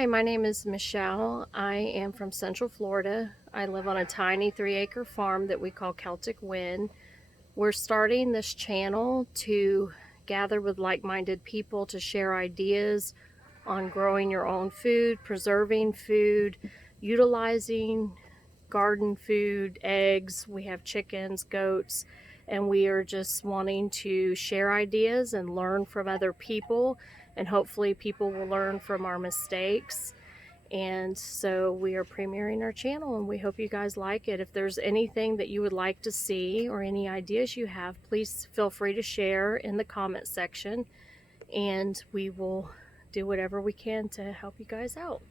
Hi, my name is Michelle. I am from Central Florida. I live on a tiny 3-acre farm that we call CelticWynd. We're starting this channel to gather with like-minded people to share ideas on growing your own food, preserving food, utilizing garden food, eggs. We have chickens, goats, and we are just wanting to share ideas and learn from other people, and hopefully people will learn from our mistakes. And so we are premiering our channel, and we hope you guys like it. If there's anything that you would like to see or any ideas you have, please feel free to share in the comment section, and we will do whatever we can to help you guys out.